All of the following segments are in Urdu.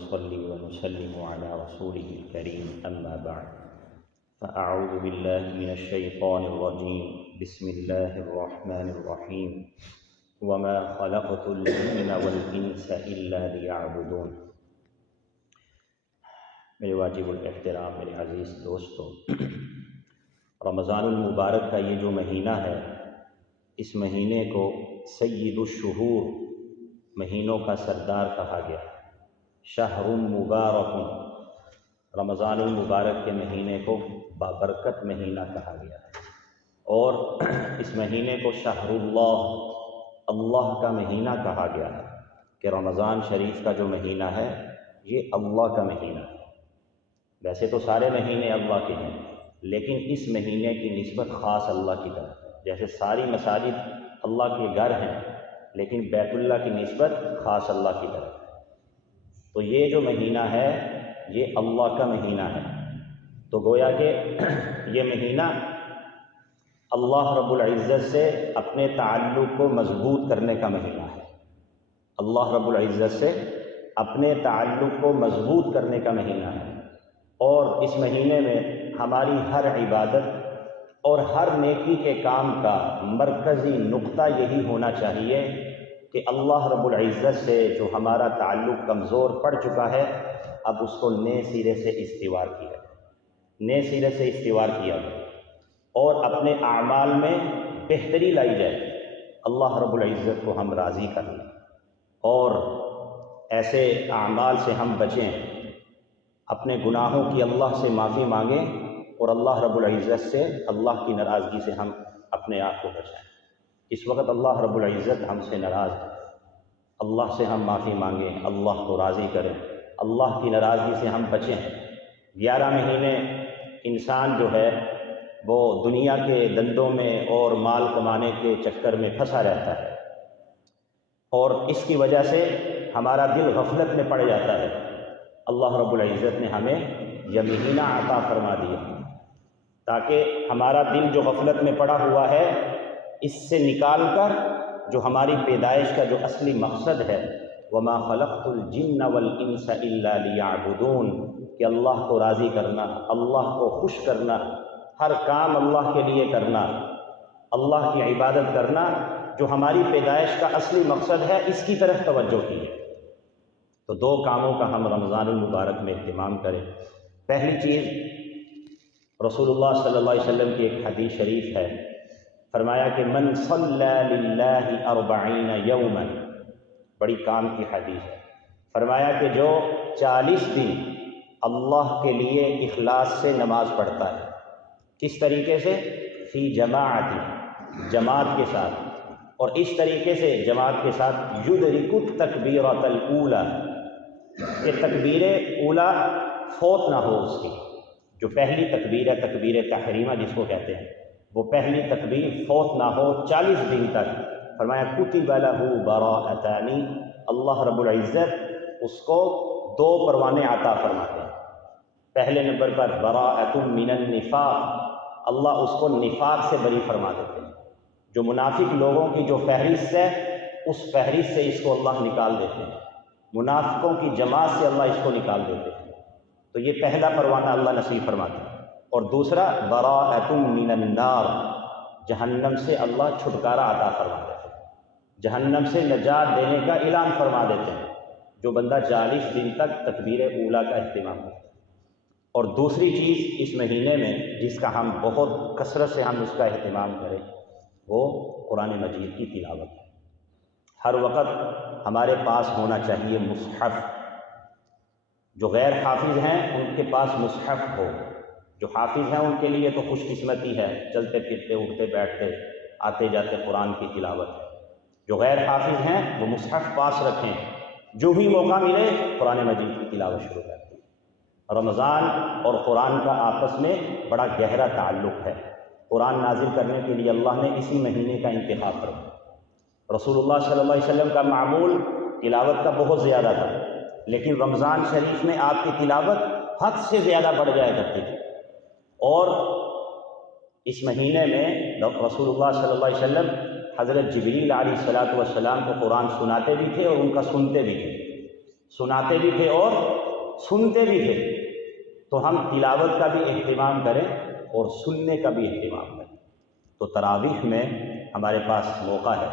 ونصلي ونسلم على رسوله الكريم أما بعد فأعوذ بالله من الشيطان الرجيم بسم الله الرحمن الرحيم وما خلقت الجن والإنس إلا ليعبدون۔ میرے واجب الاحترام میرے عزیز دوستو، رمضان المبارک کا یہ جو مہینہ ہے، اس مہینے کو سید الشہور، مہینوں کا سردار کہا گیا۔ شہر مبارک، رمضان المبارک کے مہینے کو بابرکت مہینہ کہا گیا ہے، اور اس مہینے کو شہر اللہ کا مہینہ کہا گیا ہے کہ رمضان شریف کا جو مہینہ ہے یہ اللہ کا مہینہ ہے۔ ویسے تو سارے مہینے اللہ کے ہیں، لیکن اس مہینے کی نسبت خاص اللہ کی طرف ہے۔ جیسے ساری مساجد اللہ کے گھر ہیں، لیکن بیت اللہ کی نسبت خاص اللہ کی طرف ہے۔ تو یہ جو مہینہ ہے یہ اللہ کا مہینہ ہے، تو گویا کہ یہ مہینہ اللہ رب العزت سے اپنے تعلق کو مضبوط کرنے کا مہینہ ہے۔ اللہ رب العزت سے اپنے تعلق کو مضبوط کرنے کا مہینہ ہے، اور اس مہینے میں ہماری ہر عبادت اور ہر نیکی کے کام کا مرکزی نقطہ یہی ہونا چاہیے کہ اللہ رب العزت سے جو ہمارا تعلق کمزور پڑ چکا ہے، اب اس کو نئے سرے سے استوار کیا جائے، نئے سرے سے استوار کیا جائے، اور اپنے اعمال میں بہتری لائی جائے، اللہ رب العزت کو ہم راضی کر لیں، اور ایسے اعمال سے ہم بچیں، اپنے گناہوں کی اللہ سے معافی مانگیں، اور اللہ رب العزت سے، اللہ کی ناراضگی سے ہم اپنے آپ کو بچائیں۔ اس وقت اللہ رب العزت ہم سے ناراض ہے، اللہ سے ہم معافی مانگیں، اللہ کو راضی کریں، اللہ کی ناراضگی سے ہم بچیں۔ 11 مہینے انسان جو ہے وہ دنیا کے دندوں میں اور مال کمانے کے چکر میں پھنسا رہتا ہے، اور اس کی وجہ سے ہمارا دل غفلت میں پڑ جاتا ہے۔ اللہ رب العزت نے ہمیں یہ مہینہ عطا فرما دیا تاکہ ہمارا دل جو غفلت میں پڑا ہوا ہے، اس سے نکال کر جو ہماری پیدائش کا جو اصلی مقصد ہے، وَمَا خَلَقْتُ الْجِنَّ وَالْإِنسَ إِلَّا لِيَعْبُدُونَ، کہ اللہ کو راضی کرنا، اللہ کو خوش کرنا، ہر کام اللہ کے لیے کرنا، اللہ کی عبادت کرنا، جو ہماری پیدائش کا اصلی مقصد ہے، اس کی طرف توجہ کی ہے۔ تو 2 کاموں کا ہم رمضان المبارک میں اہتمام کریں۔ پہلی چیز، رسول اللہ صلی اللہ علیہ وسلم کی ایک حدیث شریف ہے، فرمایا کہ من صلی للہ 40 یوما، بڑی کام کی حدیث ہے، فرمایا کہ جو 40 دن اللہ کے لیے اخلاص سے نماز پڑھتا ہے، کس طریقے سے؟ فی جماعت، جماعت کے ساتھ، اور اس طریقے سے جماعت کے ساتھ یدرک التکبیرۃ الاولی، کہ تکبیر اولیٰ فوت نہ ہو اس کی، جو پہلی تکبیر ہے، تکبیر تحریمہ جس کو کہتے ہیں، وہ پہلی تکبیر فوت نہ ہو 40 دن تک۔ فرمایا کتب لہ براءتان، اللہ رب العزت اس کو 2 پروانے عطا فرماتے ہیں۔ پہلے نمبر پر براءۃ من النفاق، اللہ اس کو نفاق سے بری فرما دیتے ہیں، جو منافق لوگوں کی جو فہرست ہے، اس فہرست سے اس کو اللہ نکال دیتے ہیں، منافقوں کی جماعت سے اللہ اس کو نکال دیتے ہیں۔ تو یہ پہلا پروانہ اللہ نصیب فرماتے ہیں۔ اور دوسرا براءۃ من النار، جہنم سے اللہ چھٹکارا عطا فرما دیتے ہیں، جہنم سے نجات دینے کا اعلان فرما دیتے ہیں، جو بندہ 40 دن تک تکبیر اولیٰ کا اہتمام کرتا ہے۔ اور دوسری چیز اس مہینے میں جس کا ہم بہت کثرت سے ہم اس کا اہتمام کریں، وہ قرآن مجید کی تلاوت ہے۔ ہر وقت ہمارے پاس ہونا چاہیے مصحف، جو غیر حافظ ہیں ان کے پاس مصحف ہو، جو حافظ ہیں ان کے لیے تو خوش قسمتی ہے، چلتے پھرتے اٹھتے بیٹھتے آتے جاتے قرآن کی تلاوت ہے۔ جو غیر حافظ ہیں وہ مصحف پاس رکھیں، جو بھی موقع ملے قرآن مجید کی تلاوت شروع کریں۔ رمضان اور قرآن کا آپس میں بڑا گہرا تعلق ہے۔ قرآن نازل کرنے کے لیے اللہ نے اسی مہینے کا انتخاب فرمایا۔ رسول اللہ صلی اللہ علیہ وسلم کا معمول تلاوت کا بہت زیادہ تھا، لیکن رمضان شریف میں آپ کی تلاوت حد سے زیادہ بڑھ جایا کرتی تھی، اور اس مہینے میں رسول اللہ صلی اللہ علیہ وسلم حضرت جبریل علیہ الصلوۃ والسلام کو قرآن سناتے بھی تھے اور ان کا سنتے بھی تھے۔ سناتے بھی تھے اور سنتے بھی تھے، تو ہم تلاوت کا بھی اہتمام کریں اور سننے کا بھی اہتمام کریں۔ تو تراویح میں ہمارے پاس موقع ہے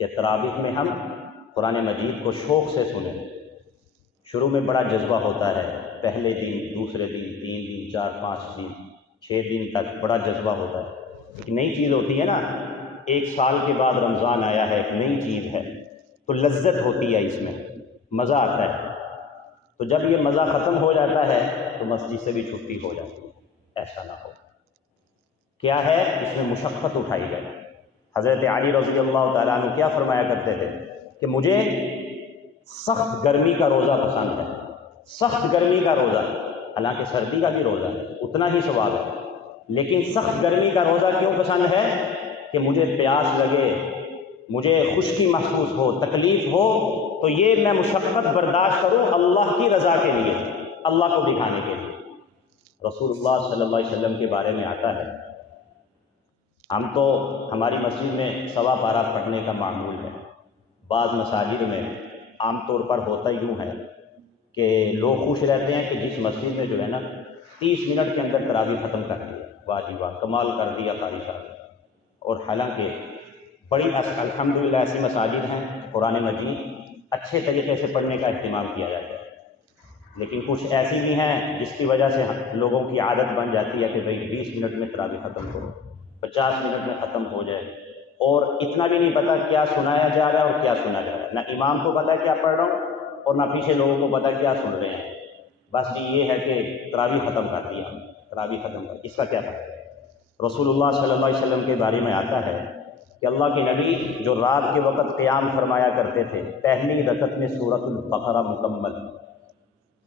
کہ تراویح میں ہم قرآن مجید کو شوق سے سنیں۔ شروع میں بڑا جذبہ ہوتا ہے، پہلے دن، دوسرے دن، 3 دن، 4 5 دن، 6 دن تک بڑا جذبہ ہوتا ہے۔ ایک نئی چیز ہوتی ہے نا، 1 سال کے بعد رمضان آیا ہے، ایک نئی چیز ہے، تو لذت ہوتی ہے، اس میں مزہ آتا ہے۔ تو جب یہ مزہ ختم ہو جاتا ہے تو مسجد سے بھی چھٹی ہو جاتی ہے۔ ایسا نہ ہو۔ کیا ہے اس میں مشقت اٹھائی جائے۔ حضرت علی رضی اللہ تعالیٰ عنہ کیا فرمایا کرتے تھے کہ مجھے سخت گرمی کا روزہ پسند ہے، سخت گرمی کا روزہ، حالانکہ سردی کا بھی روزہ ہے، اتنا ہی ثواب ہے، لیکن سخت گرمی کا روزہ کیوں پسند ہے کہ مجھے پیاس لگے، مجھے خشکی محسوس ہو، تکلیف ہو، تو یہ میں مشقت برداشت کروں اللہ کی رضا کے لیے، اللہ کو دکھانے کے لیے۔ رسول اللہ صلی اللہ علیہ وسلم کے بارے میں آتا ہے، ہم تو ہماری مسجد میں 1.25 پارہ پڑھنے کا معمول ہے، بعض مساجد میں عام طور پر ہوتا یوں ہے کہ لوگ خوش رہتے ہیں کہ جس مسجد میں جو ہے نا 30 منٹ کے اندر تراویح ختم کر دی، واہ جی واہ، کمال کر دیا قاری صاحب۔ اور حالانکہ بڑی الحمدللہ ایسی مساجد ہیں قرآن مجید اچھے طریقے سے پڑھنے کا اہتمام کیا جاتا ہے، لیکن کچھ ایسی بھی ہیں جس کی وجہ سے لوگوں کی عادت بن جاتی ہے کہ بھئی 20 منٹ میں تراویح ختم کرو، 50 منٹ میں ختم ہو جائے، اور اتنا بھی نہیں پتہ کیا سنایا جا رہا ہے اور کیا سنا جا رہا ہے، نہ امام کو پتہ کیا پڑھ رہا ہوں اور نہ پیچھے لوگوں کو پتہ کیا سن رہے ہیں، بس یہ ہے کہ تراویح ختم کر دیا، تراویح ختم کر، اس کا کیا فائدہ؟ رسول اللہ صلی اللہ علیہ وسلم کے بارے میں آتا ہے کہ اللہ کے نبی جو رات کے وقت قیام فرمایا کرتے تھے، پہلی رکعت میں سورۃ البقرہ مکمل،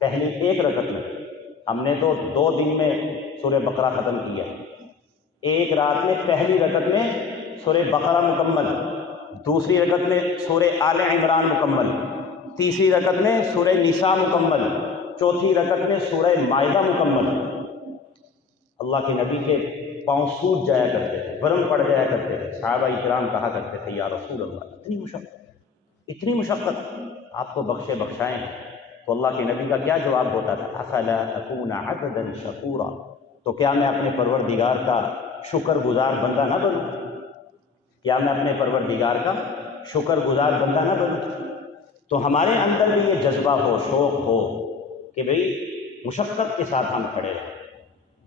پہلی 1 رکعت میں، ہم نے تو 2 دن میں سورہ بقرہ ختم کیا، ایک رات میں پہلی رکعت میں سورہ بقرہ مکمل، دوسری رکعت میں سورہ آل عمران مکمل، تیسری رکعت میں سورہ نساء مکمل، چوتھی رکعت میں سورہ مائدہ مکمل۔ اللہ کے نبی کے پاؤں سوج جایا کرتے تھے، ورم پڑ جایا کرتے تھے، صحابہ اکرام کہا کرتے تھے یا رسول اللہ اتنی مشقت آپ کو بخشائیں، تو اللہ کے نبی کا کیا جواب ہوتا تھا؟ افلا اکون عبدا شکورا، تو کیا میں اپنے پروردگار کا شکر گزار بندہ نہ بنوں؟ کیا میں اپنے پروردگار کا شکر گزار بندہ نہ بنوں؟ تو ہمارے اندر بھی یہ جذبہ ہو، شوق ہو کہ بھئی مشقت کے ساتھ ہم کھڑے رہیں۔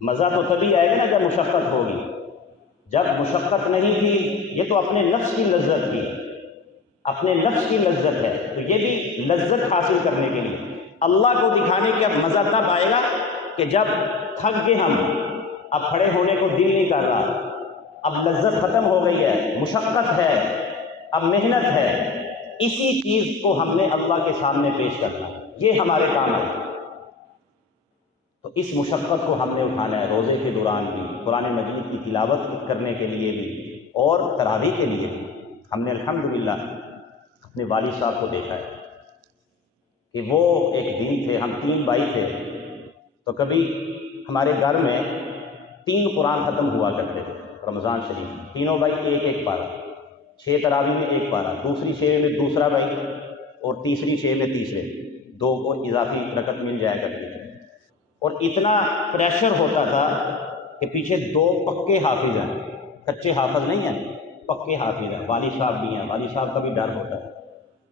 مزہ تو تبھی آئے گا نا جب مشقت ہوگی، جب مشقت نہیں تھی، یہ تو اپنے نفس کی لذت تھی، اپنے نفس کی لذت ہے، تو یہ بھی لذت حاصل کرنے کے لیے اللہ کو دکھانے کے اب مزہ تب آئے گا کہ جب تھک گئے ہم، اب کھڑے ہونے کو دل نہیں کر رہا، اب لذت ختم ہو گئی ہے، مشقت ہے، اب محنت ہے، اسی چیز کو ہم نے اللہ کے سامنے پیش کرنا، یہ ہمارے کام ہے۔ تو اس مشقت کو ہم نے اٹھانا ہے، روزے کے دوران بھی، قرآن مجید کی تلاوت کرنے کے لیے بھی، اور تراویح کے لیے بھی۔ ہم نے الحمدللہ اپنے والد صاحب کو دیکھا ہے کہ وہ ایک دن تھے، ہم 3 بھائی تھے، تو کبھی ہمارے گھر میں 3 قرآن ختم ہوا کرتے تھے رمضان شریف، تینوں بھائی 1 پارہ، 6 تراویح میں 1 پارہ، دوسری 6 میں دوسرا بھائی، اور تیسری 6 میں تیسرے، 2 کو اضافی رکعت مل جایا کرتی تھی۔ اور اتنا پریشر ہوتا تھا کہ پیچھے 2 پکے حافظ ہیں، کچے حافظ نہیں ہیں، پکے حافظ ہیں، والد صاحب بھی ہیں، والد صاحب کا بھی ڈر ہوتا ہے،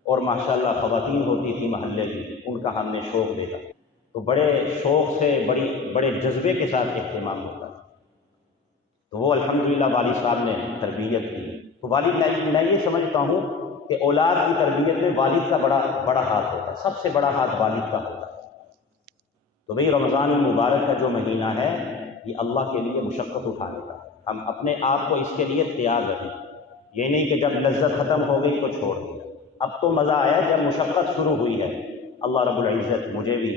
اور ماشاءاللہ خواتین ہوتی تھی محلے کی، ان کا ہم نے شوق دیکھا، تو بڑے شوق سے، بڑے جذبے کے ساتھ اہتمام ہوتا ہے۔ تو وہ الحمدللہ والد صاحب نے تربیت کی۔ تو والد میں یہ سمجھتا ہوں کہ اولاد کی تربیت میں والد کا بڑا ہاتھ ہوتا ہے، سب سے بڑا ہاتھ والد کا ہوتا ہے۔ تو بھئی رمضان المبارک کا جو مہینہ ہے یہ اللہ کے لیے مشقت اٹھانے کا، ہم اپنے آپ کو اس کے لیے تیار رکھیں، یہ نہیں کہ جب لذت ختم ہو گئی تو چھوڑ دیا۔ اب تو مزہ آیا جب مشقت شروع ہوئی ہے۔ اللہ رب العزت مجھے بھی